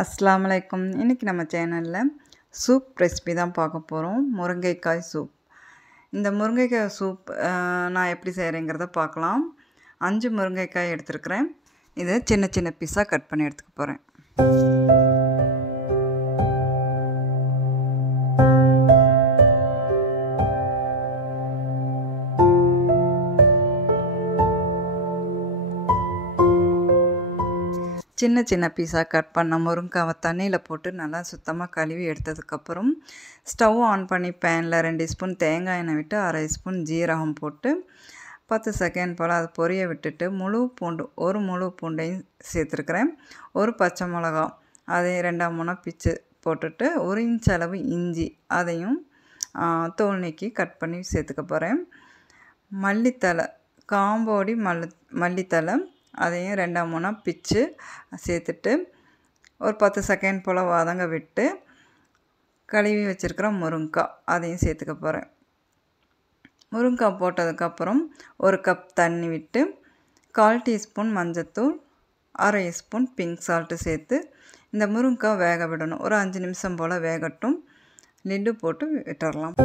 அஸ்ஸலாமு அலைக்கும். இன்றைக்கி நம்ம சேனலில் சூப் ரெசிபி தான் பார்க்க போகிறோம். முருங்கைக்காய் சூப். இந்த முருங்கைக்காய் சூப் நான் எப்படி செய்கிறேங்கிறத பார்க்கலாம். 5 முருங்கைக்காய் எடுத்துருக்கிறேன். இதை சின்ன சின்ன பீஸாக கட் பண்ணி எடுத்துக்க போகிறேன். சின்ன சின்ன பீஸாக கட் பண்ண முருங்கைக்காவை தண்ணியில் போட்டு நல்லா சுத்தமாக கழுவி எடுத்ததுக்கப்புறம் ஸ்டவ் ஆன் பண்ணி பேனில் 2 ஸ்பூன் தேங்காய் எண்ணெய் விட்டு 1/2 ஸ்பூன் ஜீரகம் போட்டு 10 செகண்ட் போல் அதை பொரிய விட்டுட்டு ஒரு முழு பூண்டையும் சேர்த்துருக்குறேன். ஒரு பச்சை மிளகா அதையும் 2-3 பிச்சு போட்டுட்டு 1 இன்ச் அளவு இஞ்சி அதையும் தோல் நீக்கி கட் பண்ணி சேர்த்துக்க போகிறேன். மல்லித்தலை காம்போடி மல்லித்தலை அதையும் 2-3 பிச்சு சேர்த்துட்டு ஒரு 10 செகண்ட் போல் வதங்க விட்டு கழுவி வச்சுருக்கிற முருங்கைக்காய் அதையும் சேர்த்துக்க போகிறேன். முருங்கைக்காய் போட்டதுக்கப்புறம் 1 கப் தண்ணி விட்டு 1/4 டீஸ்பூன் மஞ்சத்தூள் 1/2 ஸ்பூன் பிங்க் சால்ட்டு சேர்த்து இந்த முருங்கைக்காய் வேக விடணும். ஒரு 5 நிமிஷம் போல் வேகட்டும். லிட்டு போட்டு விட்டுடலாம்.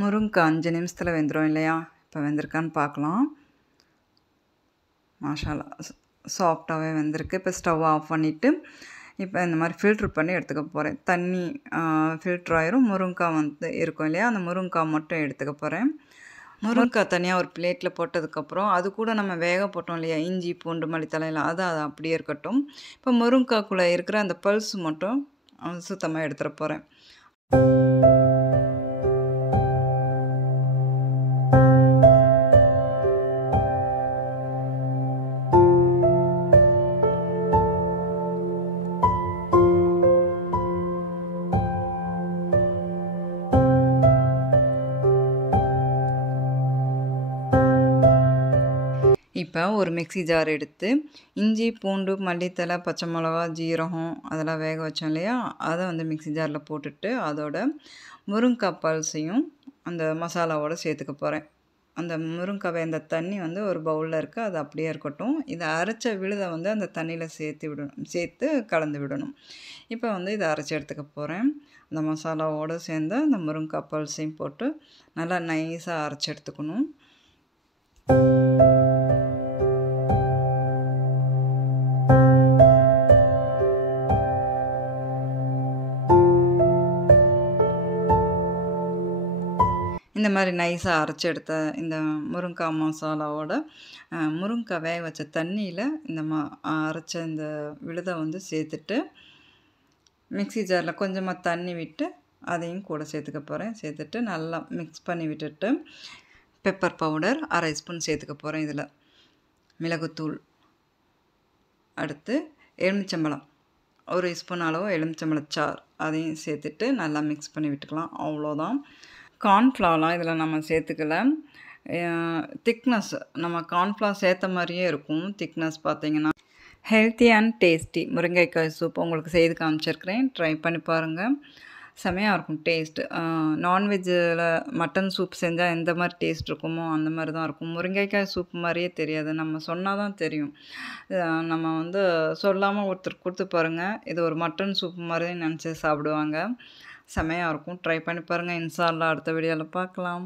முருங்கைக்காய் 5 நிமிஷத்தில் வெந்துடும் இல்லையா? இப்போ வெந்திருக்கான்னு பார்க்கலாம். மாஷால்லா சாஃப்டாகவே வெந்திருக்கு. இப்போ ஸ்டவ் ஆஃப் பண்ணிவிட்டு இப்போ இந்த மாதிரி ஃபில்ட்ரு பண்ணி எடுத்துக்க போகிறேன். தண்ணி ஃபில்ட்ரு ஆயிரும். முருங்கைக்காய் இருக்கும் இல்லையா? அந்த முருங்கைக்காய் மட்டும் எடுத்துக்க போகிறேன். முருங்கைக்காய் தனியாக ஒரு பிளேட்டில் போட்டதுக்கப்புறம் அது கூட நம்ம வேக போட்டோம் இல்லையா? இஞ்சி பூண்டு மல்லித்தலையில் அது அப்படியே இருக்கட்டும். இப்போ முருங்கைக்காய்க்குள்ளே இருக்கிற அந்த பல்ஸ் மட்டும் சுத்தமாக எடுத்துகிற போகிறேன். இப்போ ஒரு மிக்ஸி ஜார் எடுத்து இஞ்சி பூண்டு மல்லித்தலை பச்சை மிளகா ஜீரகம் அதெல்லாம் வேக வச்சோம் இல்லையா? அதை மிக்ஸி ஜாரில் போட்டுட்டு அதோட முருங்கைக்காய் பல்ஸையும் அந்த மசாலாவோடு சேர்த்துக்க போகிறேன். அந்த முருங்கைக்காய் அந்த தண்ணி ஒரு பவுலில் இருக்குது. அது அப்படியே இருக்கட்டும். இதை அரைச்ச விழுதை அந்த தண்ணியில் சேர்த்து கலந்து விடணும். இப்போ இதை அரைச்சி எடுத்துக்க போகிறேன். அந்த மசாலாவோடு சேர்ந்து அந்த முருங்கைக்காய் பல்ஸையும் போட்டு நல்லா நைஸாக அரைச்சி எடுத்துக்கணும். இந்த மாதிரி நைஸாக அரைச்சி எடுத்த இந்த முருங்கைக்காய் மசாலாவோட முருங்கைக்காய் வேக வச்ச தண்ணியில் இந்த அரைச்ச இந்த விழுதை சேர்த்துட்டு மிக்ஸி ஜாரில் கொஞ்சமாக தண்ணி விட்டு அதையும் கூட சேர்த்துக்க போகிறேன். சேர்த்துட்டு நல்லா மிக்ஸ் பண்ணி விட்டுட்டு பெப்பர் பவுடர் 1/2 ஸ்பூன் சேர்த்துக்க போகிறேன். இதில் மிளகுத்தூள், அடுத்து எலுமிச்சம்பழம் 1 ஸ்பூன் அளவு எலுமிச்சம்பழச்சாறு அதையும் சேர்த்துட்டு நல்லா மிக்ஸ் பண்ணி விட்டுக்கலாம். அவ்வளோதான். கார்ன்ஃப்ளவர்லாம் இதில் நம்ம சேர்த்துக்கல. திக்னஸ் நம்ம கார்ன்ஃப்ளவர் சேர்த்த மாதிரியே இருக்கும். திக்னஸ் பார்த்திங்கன்னா ஹெல்த்தி அண்ட் டேஸ்டி முருங்கைக்காய் சூப் உங்களுக்கு செய்து காமிச்சிருக்கிறேன். ட்ரை பண்ணி பாருங்கள். செமையாக இருக்கும் டேஸ்ட்டு. நான்வெஜ்ஜில் மட்டன் சூப் செஞ்சால் எந்த மாதிரி டேஸ்ட் இருக்குமோ அந்த மாதிரி தான் இருக்கும். முருங்கைக்காய் சூப் மாதிரியே தெரியாது. நம்ம சொன்னால் தான் தெரியும். நம்ம சொல்லாமல் ஒருத்தருக்கு கொடுத்து பாருங்கள். இது ஒரு மட்டன் சூப் மாதிரி நினச்சி சாப்பிடுவாங்க. செமையாக இருக்கும். ட்ரை பண்ணி பாருங்கள். இன்ஷா அல்லாஹ் அடுத்த வீடியோவில் பார்க்கலாம்.